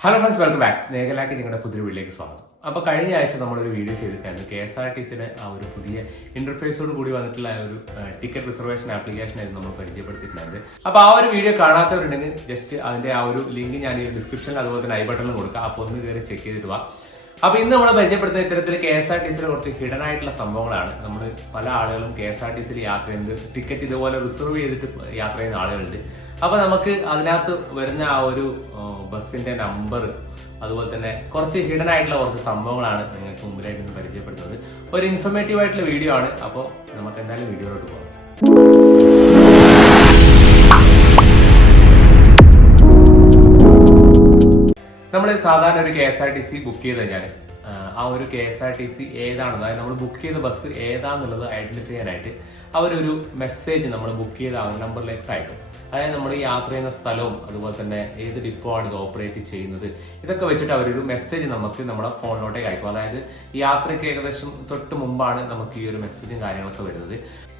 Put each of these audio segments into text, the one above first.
Hello friends welcome back മേഖലാക്കി നിങ്ങളുടെ പുതിയ വീട്ടിലേക്ക് സ്വാഗതം. അപ്പോൾ കഴിഞ്ഞ ആഴ്ച നമ്മളൊരു വീഡിയോ ചെയ്തിട്ടായിരുന്നു. കെ എസ് ആർ ടി സിയുടെ ആ ഒരു പുതിയ ഇന്റർഫേസോട് കൂടി വന്നിട്ടുള്ള ഒരു ടിക്കറ്റ് റിസർവേഷൻ ആപ്ലിക്കേഷൻ ആയിരുന്നു നമ്മൾ പരിചയപ്പെടുത്തിയിട്ടുണ്ടായത് അപ്പോൾ ആ ഒരു വീഡിയോ കാണാത്തവരുണ്ടെങ്കിൽ ജസ്റ്റ് അതിന്റെ ആ ഒരു ലിങ്ക് ഞാൻ ഈ ഡിസ്ക്രിപ്ഷനിൽ അതുപോലെ തന്നെ ഐ ബട്ടണിൽ കൊടുക്കാം. അപ്പോൾ ഒന്ന് കയറി ചെക്ക് ചെയ്തിട്ട് വാ. അപ്പൊ ഇന്ന് നമ്മൾ പരിചയപ്പെടുത്തുന്ന ഇത്തരത്തിൽ കെ എസ് ആർ ടി സിയിലെ കുറച്ച് ഹിഡൻ ആയിട്ടുള്ള സംഭവങ്ങളാണ്. നമ്മൾ പല ആളുകളും കെ എസ് ആർ ടി സിയിൽ യാത്ര ചെയ്യുന്നത് ടിക്കറ്റ് ഇതുപോലെ റിസർവ് ചെയ്തിട്ട് യാത്ര ചെയ്യുന്ന ആളുകളുണ്ട്. അപ്പൊ നമുക്ക് അതിനകത്ത് വരുന്ന ആ ഒരു ബസ്സിന്റെ നമ്പർ അതുപോലെ തന്നെ കുറച്ച് ഹിഡൻ ആയിട്ടുള്ള കുറച്ച് സംഭവങ്ങളാണ് നിങ്ങൾക്ക് മുമ്പിലായിട്ട് ഇന്ന് പരിചയപ്പെടുത്തുന്നത്. ഒരു ഇൻഫർമേറ്റീവ് ആയിട്ടുള്ള വീഡിയോ ആണ്. അപ്പോൾ നമുക്ക് എന്തായാലും വീഡിയോയിലോട്ട് പോകാം. നമ്മൾ സാധാരണ ഒരു K S R T C book ചെയ്ത് കഴിഞ്ഞാൽ ആ ഒരു K S R T C ഏതാണെന്ന് അതായത് നമ്മൾ ബുക്ക് ചെയ്ത ബസ് ഏതാന്നുള്ളത് ഐഡന്റിഫൈ ചെയ്യാനായിട്ട് അവരൊരു മെസ്സേജ് നമ്മൾ ബുക്ക് ചെയ്ത ആ നമ്പറിലേക്ക് അയക്കും. അതായത് നമ്മൾ യാത്ര ചെയ്യുന്ന സ്ഥലവും അതുപോലെ തന്നെ ഏത് ഡിപ്പോ ആണ് ഇത് ഓപ്പറേറ്റ് ചെയ്യുന്നത് ഇതൊക്കെ വെച്ചിട്ട് അവരൊരു മെസ്സേജ് നമുക്ക് നമ്മുടെ ഫോണിലോട്ടേക്ക് അയക്കും. അതായത് യാത്രയ്ക്ക് ഏകദേശം തൊട്ട് മുമ്പാണ് നമുക്ക് ഈ ഒരു മെസ്സേജും കാര്യങ്ങളൊക്കെ വരുന്നത്.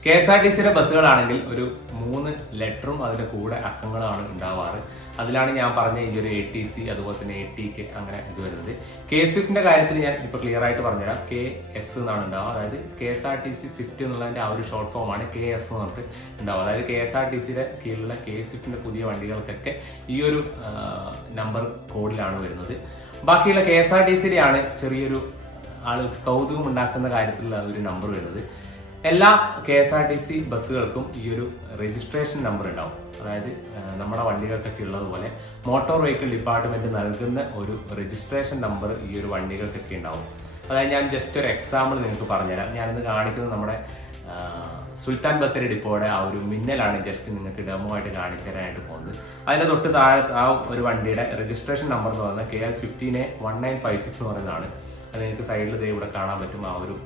കെ എസ് ആർ ടി സിയുടെ ബസ്സുകളാണെങ്കിൽ ഒരു മൂന്ന് ലെറ്ററും അതിന്റെ കൂടെ അക്കങ്ങളാണ് ഉണ്ടാവാറ്. അതിലാണ് ഞാൻ പറഞ്ഞ ഈ ഒരു എ ടി സി അതുപോലെ തന്നെ എ ടി കെ അങ്ങനെ ഇത് വരുന്നത്. കെ സ്വിഫ്റ്റിന്റെ കാര്യത്തിൽ ഞാൻ ഇപ്പോൾ ക്ലിയർ ആയിട്ട് പറഞ്ഞുതരാം. കെ എസ് എന്നാണ് ഉണ്ടാവുക. അതായത് K S R T C Swift എന്നുള്ളതിന്റെ ആ ഒരു ഷോർട്ട് ഫോമാണ് കെ എസ് എന്ന് പറഞ്ഞിട്ട് ഉണ്ടാവുക. അതായത് കെ എസ് ആർ ടി സിയുടെ കീഴിലുള്ള കെ സ്വിഫ്റ്റിന്റെ പുതിയ വണ്ടികൾക്കൊക്കെ ഈ ഒരു നമ്പർ കോഡിലാണ് വരുന്നത്. ബാക്കിയുള്ള കെ എസ് ആർ ടി സിയുടെയാണ് ചെറിയൊരു ആൾ കൗതുകം ഉണ്ടാക്കുന്ന കാര്യത്തിലുള്ള ഒരു നമ്പർ വരുന്നത്. എല്ലാ K S R T C ബസ്സുകൾക്കും ഈ ഒരു രജിസ്ട്രേഷൻ നമ്പർ ഉണ്ടാവും. അതായത് നമ്മുടെ വണ്ടികൾക്കൊക്കെ ഉള്ളതുപോലെ മോട്ടോർ വെഹിക്കിൾ ഡിപ്പാർട്ട്മെന്റ് നൽകുന്ന ഒരു രജിസ്ട്രേഷൻ നമ്പർ ഈ ഒരു വണ്ടികൾക്കൊക്കെ ഉണ്ടാവും. അതായത് ഞാൻ ജസ്റ്റ് ഒരു എക്സാമ്പിൾ നിങ്ങൾക്ക് പറഞ്ഞുതരാം. ഞാനിന്ന് കാണിക്കുന്നത് നമ്മുടെ സുൽത്താൻ ബത്തേരി ഡിപ്പോയുടെ ആ ഒരു മിന്നലാണ് ജസ്റ്റ് നിങ്ങൾക്ക് ഡെമോ ആയിട്ട് കാണിച്ചു തരാനായിട്ട് പോകുന്നത്. അതിന്റെ തൊട്ട് താഴെ ആ ഒരു വണ്ടിയുടെ രജിസ്ട്രേഷൻ നമ്പർ എന്ന് പറയുന്നത് K L fifteen A one nine five six എന്ന് പറയുന്നതാണ്. അത് നിങ്ങൾക്ക് സൈഡിൽ ദേ ഇവിടെ കാണാൻ പറ്റും. ആ ഒരു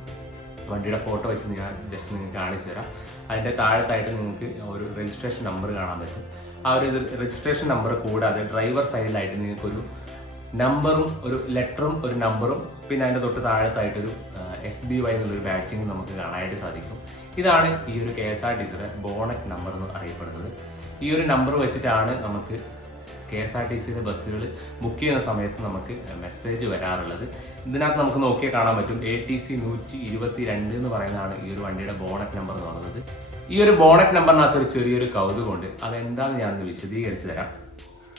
വണ്ടിയുടെ ഫോട്ടോ വെച്ച് ഞാൻ ജസ്റ്റ് നിങ്ങൾക്ക് കാണിച്ചു തരാം. അതിന്റെ താഴത്തായിട്ട് നിങ്ങൾക്ക് ഒരു രജിസ്ട്രേഷൻ നമ്പർ കാണാൻ പറ്റും. ആ ഒരു രജിസ്ട്രേഷൻ നമ്പർ കൂടാതെ ഡ്രൈവർ സൈഡിലായിട്ട് നിങ്ങൾക്കൊരു നമ്പറും ഒരു ലെറ്ററും ഒരു നമ്പറും പിന്നെ അതിന്റെ തൊട്ട് താഴത്തായിട്ടൊരു എസ് ബി വൈ എന്നുള്ളൊരു ബാച്ചിങ് നമുക്ക് കാണാനായിട്ട് സാധിക്കും. ഇതാണ് ഈ ഒരു കെ എസ് ആർ ടി സിയുടെ ബോണറ്റ് നമ്പർ എന്ന് അറിയപ്പെടുന്നത്. ഈ ഒരു നമ്പർ വെച്ചിട്ടാണ് നമുക്ക് കെ എസ് ആർ ടി സിയുടെ ബസ്സുകൾ ബുക്ക് ചെയ്യുന്ന സമയത്ത് നമുക്ക് മെസ്സേജ് വരാറുള്ളത്. ഇതിനകത്ത് നമുക്ക് നോക്കിയാൽ കാണാൻ പറ്റും. എ ടി സി നൂറ്റി ഇരുപത്തി രണ്ട് എന്ന് പറയുന്നതാണ് ഈ ഒരു വണ്ടിയുടെ ബോണറ്റ് നമ്പർ എന്ന് പറയുന്നത്. ഈ ഒരു ബോണറ്റ് നമ്പറിനകത്ത് ഒരു ചെറിയൊരു കൗതുകമുണ്ട്. അതെന്താണെന്ന് ഞാനൊന്ന് വിശദീകരിച്ച് തരാം.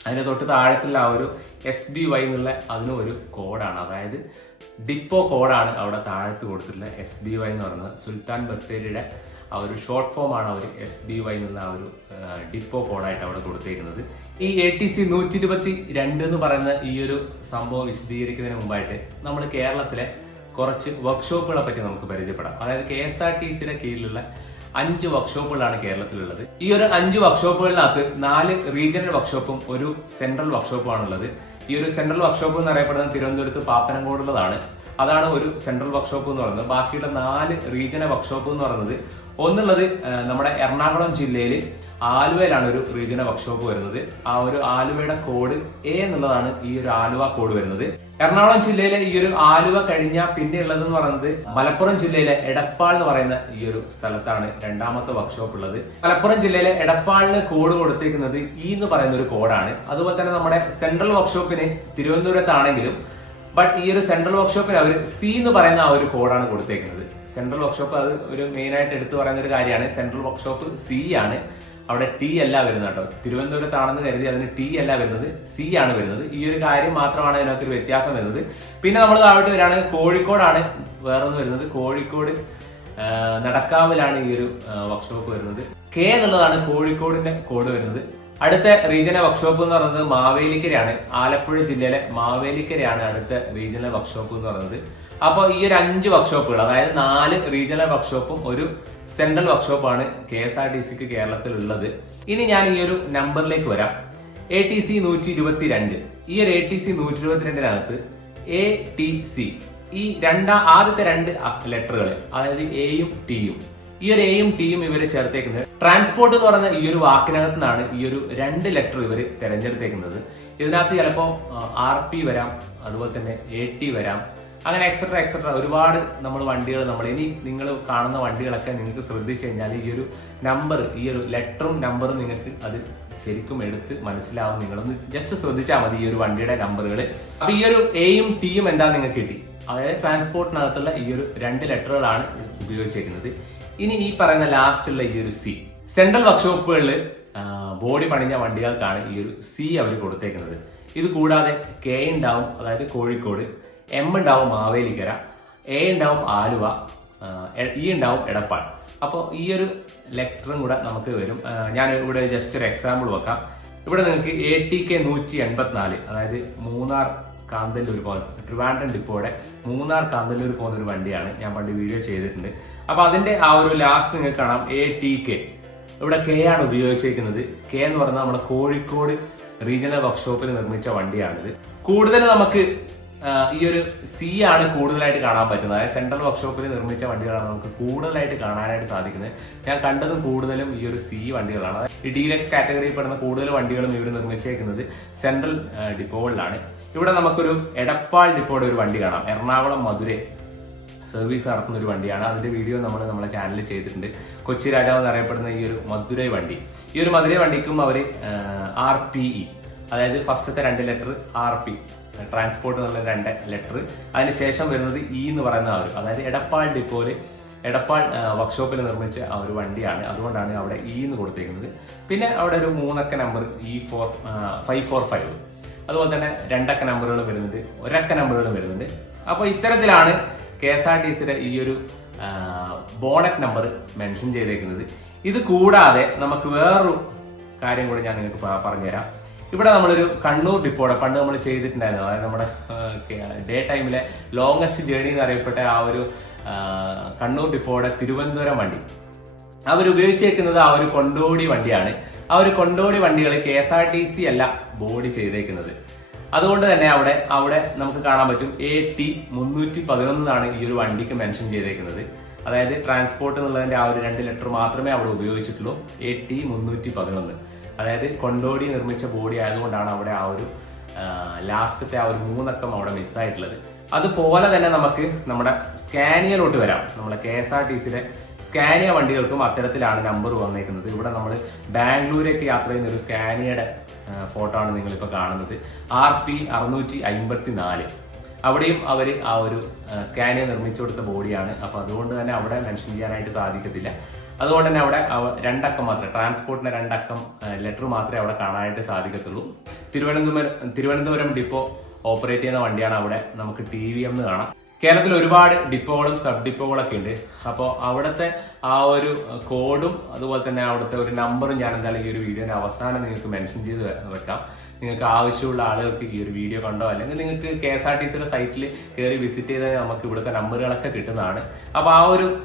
അതിന് തൊട്ട് താഴത്തുള്ള ആ ഒരു എസ് ബി വൈ എന്നുള്ള അതിനും ഒരു കോഡാണ് അതായത് ഡിപ്പോ കോഡാണ് അവിടെ താഴത്ത് കൊടുത്തിട്ടുള്ളത് എസ് ബി വൈ എന്ന് പറയുന്നത്. സുൽത്താൻ ബത്തേരിയുടെ ആ ഒരു ഷോർട്ട് ഫോം ആണ് അവർ എസ് ബി വൈ എന്നുള്ള ആ ഒരു ഡിപ്പോ കോഡായിട്ട് അവിടെ കൊടുത്തിരിക്കുന്നത് ഈ എ ടി സി നൂറ്റി ഇരുപത്തി രണ്ട് എന്ന് പറയുന്ന ഈ ഒരു സംഭവം വിശദീകരിക്കുന്നതിന് മുമ്പായിട്ട് നമ്മൾ കേരളത്തിലെ കുറച്ച് വർക്ക്ഷോപ്പുകളെ പറ്റി നമുക്ക് പരിചയപ്പെടാം. അതായത് കെ എസ് ആർ ടി സിയുടെ കീഴിലുള്ള അഞ്ച് വർക്ക്ഷോപ്പുകളാണ് കേരളത്തിലുള്ളത്. ഈ ഒരു അഞ്ച് വർക്ക്ഷോപ്പുകളിനകത്ത് നാല് റീജിയണൽ വർക്ക്ഷോപ്പും ഒരു സെൻട്രൽ വർക്ക്ഷോപ്പും ഉള്ളത് ഈ ഒരു സെൻട്രൽ വർക്ക്ഷോപ്പ് എന്ന് അറിയപ്പെടുന്നത് തിരുവനന്തപുരത്ത് പാപ്പനംകോടുള്ളതാണ്. അതാണ് ഒരു സെൻട്രൽ വർക്ക്ഷോപ്പ് എന്ന് പറയുന്നത്. ബാക്കിയുള്ള നാല് റീജിയണൽ വർക്ക്ഷോപ്പ് എന്ന് പറയുന്നത് ഒന്നുള്ളത് നമ്മുടെ എറണാകുളം ജില്ലയിൽ ആലുവയിലാണ് ഒരു റീജിയണൽ വർക്ക്ഷോപ്പ് വരുന്നത്. ആ ഒരു ആലുവയുടെ കോഡ് എ എന്നുള്ളതാണ് ഈ ഒരു ആലുവ കോഡ് വരുന്നത്. എറണാകുളം ജില്ലയിലെ ഈ ഒരു ആലുവ കഴിഞ്ഞ പിന്നെ ഉള്ളത് എന്ന് പറയുന്നത് മലപ്പുറം ജില്ലയിലെ എടപ്പാൾ എന്ന് പറയുന്ന ഈ ഒരു സ്ഥലത്താണ് രണ്ടാമത്തെ വർക്ക്ഷോപ്പ് ഉള്ളത്. മലപ്പുറം ജില്ലയിലെ എടപ്പാളിന് കോഡ് കൊടുത്തിരിക്കുന്നത് ഇ എന്ന് പറയുന്ന ഒരു കോഡാണ് അതുപോലെ തന്നെ നമ്മുടെ സെൻട്രൽ വർക്ക്ഷോപ്പിന് തിരുവനന്തപുരത്താണെങ്കിലും ബട്ട് ഈ ഒരു സെൻട്രൽ വർക്ക്ഷോപ്പിന് അവർ സി എന്ന് പറയുന്ന ആ ഒരു കോഡാണ് കൊടുത്തേക്കുന്നത്. സെൻട്രൽ വർക്ക്ഷോപ്പ് അത് ഒരു മെയിൻ ആയിട്ട് എടുത്തു പറയുന്ന ഒരു കാര്യമാണ്. സെൻട്രൽ വർക്ക്ഷോപ്പ് സി ആണ്. അവിടെ ടി അല്ല വരുന്നത് കേട്ടോ. തിരുവനന്തപുരത്താണെന്ന് കരുതി അതിന് ടി അല്ല വരുന്നത് സി ആണ് വരുന്നത്. ഈ ഒരു കാര്യം മാത്രമാണ് അതിനകത്തൊരു വ്യത്യാസം വരുന്നത്. പിന്നെ നമ്മൾ താഴോട്ട് വരികയാണെങ്കിൽ കോഴിക്കോടാണ് വേറൊന്ന് വരുന്നത്. കോഴിക്കോട് നടക്കാവിലാണ് ഈ ഒരു വർക്ക്ഷോപ്പ് വരുന്നത്. കെ എന്നുള്ളതാണ് കോഴിക്കോടിന്റെ കോഡ് വരുന്നത്. അടുത്ത റീജിയണൽ വർക്ക്ഷോപ്പ് എന്ന് പറയുന്നത് മാവേലിക്കരയാണ്. ആലപ്പുഴ ജില്ലയിലെ മാവേലിക്കരയാണ് അടുത്ത റീജിയണൽ വർക്ക്ഷോപ്പ് എന്ന് പറയുന്നത്. അപ്പോൾ ഈ ഒരു അഞ്ച് വർക്ക്ഷോപ്പുകൾ അതായത് നാല് റീജിയണൽ വർക്ക്ഷോപ്പും ഒരു സെൻട്രൽ വർക്ക്ഷോപ്പാണ് കെ എസ് ആർ ടി സിക്ക് കേരളത്തിൽ ഉള്ളത് ഇനി ഞാൻ ഈ ഒരു നമ്പറിലേക്ക് വരാം. എ ടി സി നൂറ്റി ഇരുപത്തി രണ്ട് ഈ ഒരു എ ടി സി നൂറ്റി ഇരുപത്തിരണ്ടിനകത്ത് എ ടി സി ഈ രണ്ടാ ആദ്യത്തെ രണ്ട് ലെറ്ററുകൾ അതായത് എയും ടിയും ഈ ഒരു എയും ടിയും ഇവർ ചേർത്തേക്കുന്നത് ട്രാൻസ്പോർട്ട് എന്ന് പറയുന്ന ഈ ഒരു വാക്കിനകത്ത് നിന്നാണ് ഈ ഒരു രണ്ട് ലെറ്റർ ഇവർ തിരഞ്ഞെടുത്തേക്കുന്നത്. ഇതിനകത്ത് ചിലപ്പോൾ ആർ പി വരാം അതുപോലെ തന്നെ എ ടി വരാം അങ്ങനെ എക്സെട്ര എക്സെട്ര ഒരുപാട് നമ്മൾ വണ്ടികൾ നമ്മൾ ഇനി നിങ്ങൾ കാണുന്ന വണ്ടികളൊക്കെ നിങ്ങൾക്ക് ശ്രദ്ധിച്ചു കഴിഞ്ഞാൽ ഈ ഒരു നമ്പർ ഈ ഒരു ലെറ്ററും നമ്പറും നിങ്ങൾക്ക് അത് ശരിക്കും എടുത്ത് മനസ്സിലാവും. നിങ്ങളൊന്ന് ജസ്റ്റ് ശ്രദ്ധിച്ചാൽ മതി ഈ ഒരു വണ്ടിയുടെ നമ്പറുകൾ അപ്പൊ ഈ ഒരു എയും ടിയും എന്താ നിങ്ങൾക്ക് കിട്ടി? അതായത് ട്രാൻസ്പോർട്ടിനകത്തുള്ള ഈ ഒരു രണ്ട് ലെറ്ററുകളാണ് ഉപയോഗിച്ചിരിക്കുന്നത് ഇനി ഈ പറയുന്ന ലാസ്റ്റുള്ള ഈ ഒരു സി സെൻട്രൽ വർക്ക്ഷോപ്പുകളിൽ ബോഡി പണിഞ്ഞ വണ്ടികൾക്കാണ് ഈ ഒരു സി അവർ കൊടുത്തേക്കുന്നത്. ഇത് കൂടാതെ കെ ഉണ്ടാവും. അതായത് കോഴിക്കോട്. എം ഉണ്ടാവും മാവേലിക്കര എ ഉണ്ടാവും ആലുവ ഇ ഉണ്ടാവും എടപ്പാൾ. അപ്പോൾ ഈ ഒരു ലെറ്ററും കൂടെ നമുക്ക് വരും. ഞാൻ ഇവിടെ ജസ്റ്റ് ഒരു എക്സാമ്പിൾ വെക്കാം. ഇവിടെ നിങ്ങൾക്ക് എ ടി കെ നൂറ്റി എൺപത്തിനാല് അതായത് മൂന്നാർ കാന്തല്ലൂർ പോകുന്ന ട്രിവാൻഡ്രം ഡിപ്പോയുടെ മൂന്നാർ കാന്തല്ലൂർ പോകുന്ന ഒരു വണ്ടിയാണ്. ഞാൻ പണ്ട് വീഡിയോ ചെയ്തിട്ടുണ്ട്. അപ്പോൾ അതിന്റെ ആ ഒരു ലാസ്റ്റ് നിങ്ങൾക്ക് കാണാം എ ടി കെ ഇവിടെ കെ ആണ് ഉപയോഗിച്ചിരിക്കുന്നത്. കെ എന്ന് പറഞ്ഞാൽ നമ്മുടെ കോഴിക്കോട് റീജിയണൽ വർക്ക്ഷോപ്പിൽ നിർമ്മിച്ച വണ്ടിയാണിത്. കൂടുതൽ നമുക്ക് ഈ ഒരു സി ആണ് കൂടുതലായിട്ട് കാണാൻ പറ്റുന്നത്. അതായത് സെൻട്രൽ വർക്ക്ഷോപ്പിൽ നിർമ്മിച്ച വണ്ടികളാണ് നമുക്ക് കൂടുതലായിട്ട് കാണാനായിട്ട് സാധിക്കുന്നത്. ഞാൻ കണ്ടത് കൂടുതലും ഈ ഒരു സി വണ്ടികളാണ്. ഈ ഡീലക്സ് കാറ്റഗറിയിൽ പെടുന്ന കൂടുതൽ വണ്ടികളും ഇവിടെ നിർമ്മിച്ചേക്കുന്നത് സെൻട്രൽ ഡിപ്പോകളിലാണ് ഇവിടെ നമുക്കൊരു എടപ്പാൾ ഡിപ്പോയുടെ ഒരു വണ്ടി കാണാം. എറണാകുളം മധുരൈ സർവീസ് നടത്തുന്ന ഒരു വണ്ടിയാണ്. അതിന്റെ വീഡിയോ നമ്മൾ നമ്മുടെ ചാനലിൽ ചെയ്തിട്ടുണ്ട്. കൊച്ചി രാജാവ് എന്നറിയപ്പെടുന്ന ഈ ഒരു മധുരൈ വണ്ടി. ഈ ഒരു മധുരൈ വണ്ടിക്കും അവർ ആർ പി ഇ അതായത് ഫസ്റ്റത്തെ രണ്ട് ലെറ്റർ ആർ പി. ട്രാൻസ്പോർട്ട് എന്നുള്ള രണ്ട് ലെറ്റർ. അതിനുശേഷം വരുന്നത് ഇ എന്ന് പറയുന്ന ആ ഒരു അതായത് എടപ്പാൾ ഡിപ്പോയിൽ എടപ്പാൾ വർക്ക്ഷോപ്പിൽ നിർമ്മിച്ച ആ ഒരു വണ്ടിയാണ്. അതുകൊണ്ടാണ് അവിടെ ഇ എന്ന് കൊടുത്തിരിക്കുന്നത് പിന്നെ അവിടെ ഒരു മൂന്നക്ക number E four five four five. അതുപോലെ തന്നെ രണ്ടക്ക നമ്പറുകൾ വരുന്നുണ്ട് ഒരക്ക നമ്പറുകൾ വരുന്നുണ്ട്. അപ്പോൾ ഇത്തരത്തിലാണ് കെ എസ് ആർ ടി സിയുടെ ഈ ഒരു ബോണറ്റ് നമ്പർ മെൻഷൻ ചെയ്തേക്കുന്നത്. ഇത് കൂടാതെ നമുക്ക് വേറൊരു കാര്യം കൂടി ഞാൻ നിങ്ങൾക്ക് പറഞ്ഞുതരാം. ഇവിടെ നമ്മളൊരു കണ്ണൂർ ഡിപ്പോടെ പണ്ട് നമ്മൾ ചെയ്തിട്ടുണ്ടായിരുന്നു. അതായത് നമ്മുടെ ഡേ ടൈമിലെ ലോങ്സ്റ്റ് ജേണി എന്ന് അറിയപ്പെട്ട ആ ഒരു കണ്ണൂർ ഡിപ്പോടെ തിരുവനന്തപുരം വണ്ടി. അവർ ഉപയോഗിച്ചേക്കുന്നത് ആ ഒരു കൊണ്ടോടി വണ്ടിയാണ്. ആ ഒരു കൊണ്ടോടി വണ്ടികൾ K S R T C അല്ല ബോഡി ചെയ്തേക്കുന്നത്. അതുകൊണ്ട് തന്നെ അവിടെ അവിടെ നമുക്ക് കാണാൻ പറ്റും എ ടി മുന്നൂറ്റി പതിനൊന്നാണ് ഈ ഒരു വണ്ടിക്ക് മെൻഷൻ ചെയ്തേക്കുന്നത്. അതായത് ട്രാൻസ്പോർട്ട് എന്നുള്ളതിന്റെ ആ ഒരു രണ്ട് ലെറ്റർ മാത്രമേ അവിടെ ഉപയോഗിച്ചിട്ടുള്ളൂ. എ ടി മുന്നൂറ്റി പതിനൊന്ന്. അതായത് കൊണ്ടോടി നിർമ്മിച്ച ബോഡി ആയതുകൊണ്ടാണ് അവിടെ ആ ഒരു ലാസ്റ്റത്തെ ആ ഒരു മൂന്നക്കം അവിടെ മിസ്സായിട്ടുള്ളത്. അതുപോലെ തന്നെ നമുക്ക് നമ്മുടെ സ്കാനിയയിലോട്ട് വരാം. നമ്മുടെ കെ എസ് ആർ ടി സിയിലെ സ്കാനിയ വണ്ടികൾക്കും അത്തരത്തിലാണ് നമ്പർ വന്നിരിക്കുന്നത് ഇവിടെ നമ്മൾ ബാംഗ്ലൂരേക്ക് യാത്ര ചെയ്യുന്ന ഒരു സ്കാനിയയുടെ ഫോട്ടോ ആണ് നിങ്ങളിപ്പോൾ കാണുന്നത്. ആർ പി അറുന്നൂറ്റി അമ്പത്തി നാല് അവിടെയും അവർ ആ ഒരു സ്കാനിയ നിർമ്മിച്ചു കൊടുത്ത ബോഡിയാണ്. അപ്പോൾ അതുകൊണ്ട് തന്നെ അവിടെ മെൻഷൻ ചെയ്യാനായിട്ട് സാധിക്കത്തില്ല. അതുകൊണ്ട് തന്നെ അവിടെ അവ- രണ്ടക്കം മാത്രമേ ട്രാൻസ്പോർട്ടിന്റെ രണ്ടക്കം ലെറ്റർ മാത്രമേ അവിടെ കാണാനായിട്ട് സാധിക്കത്തുള്ളൂ. തിരുവനന്തപുരം തിരുവനന്തപുരം ഡിപ്പോ ഓപ്പറേറ്റ് ചെയ്യുന്ന വണ്ടിയാണ് അവിടെ നമുക്ക് ടി വി എം കാണാം. കേരളത്തിൽ ഒരുപാട് ഡിപ്പോകളും സബ് ഡിപ്പോകളൊക്കെ ഉണ്ട്. അപ്പോൾ അവിടുത്തെ ആ ഒരു കോഡും അതുപോലെ തന്നെ അവിടുത്തെ ഒരു നമ്പറും ഞാൻ എന്തായാലും ഈ ഒരു വീഡിയോയുടെ അവസാനം നിങ്ങൾക്ക് മെൻഷൻ ചെയ്ത് വെക്കാം. നിങ്ങൾക്ക് ആവശ്യമുള്ള ആളുകൾക്ക് ഈ ഒരു വീഡിയോ കണ്ടോ? അല്ലെങ്കിൽ നിങ്ങൾക്ക് കെ എസ് ആർ ടി സിയുടെ സൈറ്റിൽ കയറി വിസിറ്റ് ചെയ്താൽ നമുക്ക് ഇവിടുത്തെ നമ്പറുകളൊക്കെ കിട്ടുന്നതാണ്. അപ്പോൾ ആ ഒരു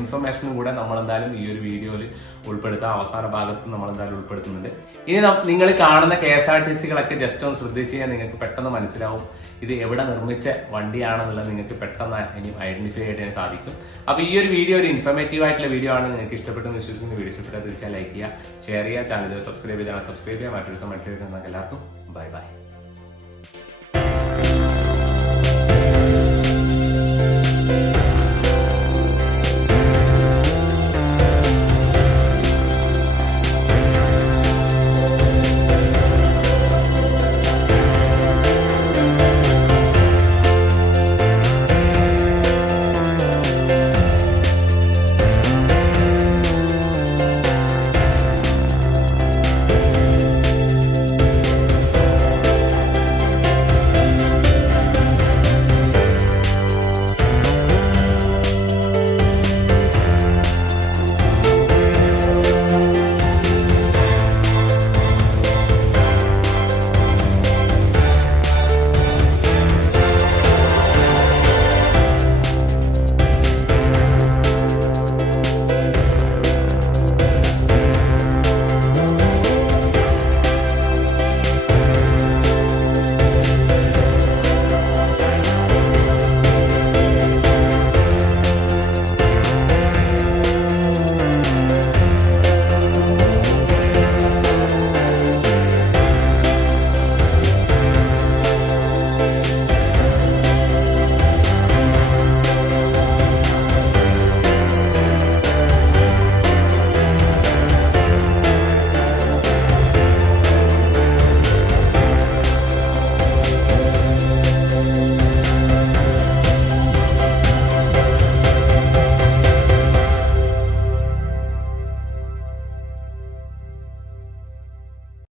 ഇൻഫർമേഷനും കൂടെ നമ്മൾ എന്തായാലും ഈ ഒരു വീഡിയോയിൽ ഉൾപ്പെടുത്താം. അവസാന ഭാഗത്ത് നമ്മൾ എന്തായാലും ഉൾപ്പെടുത്തുന്നുണ്ട്. ഇനി നിങ്ങൾ കാണുന്ന കെ എസ് ആർ ടി സികളൊക്കെ ജസ്റ്റ് ഒന്ന് ശ്രദ്ധിച്ച് കഴിഞ്ഞാൽ നിങ്ങൾക്ക് പെട്ടെന്ന് മനസ്സിലാവും ഇത് എവിടെ നിർമ്മിച്ച വണ്ടിയാണെന്നുള്ളത് നിങ്ങൾക്ക് പെട്ടെന്ന് ഇനി ഐഡന്റിഫൈ ചെയ്യാൻ സാധിക്കും. അപ്പോൾ ഈ ഒരു വീഡിയോ ഒരു ഇൻഫർമേറ്റീവ് ആയിട്ടുള്ള വീഡിയോ ആണ്. നിങ്ങൾക്ക് ഇഷ്ടപ്പെട്ടെന്ന് വിശ്വസിക്കുന്ന. വീഡിയോ ഇഷ്ടപ്പെട്ടാൽ തീർച്ചയായും ലൈക്ക് ചെയ്യുക ഷെയർ ചെയ്യുക. ചാനൽ സബ്സ്ക്രൈബ് ചെയ്താൽ സബ്സ്ക്രൈബ് ചെയ്യുക. മറ്റൊരു ദിവസം മറ്റൊരു എല്ലാവർക്കും ബൈ ബൈ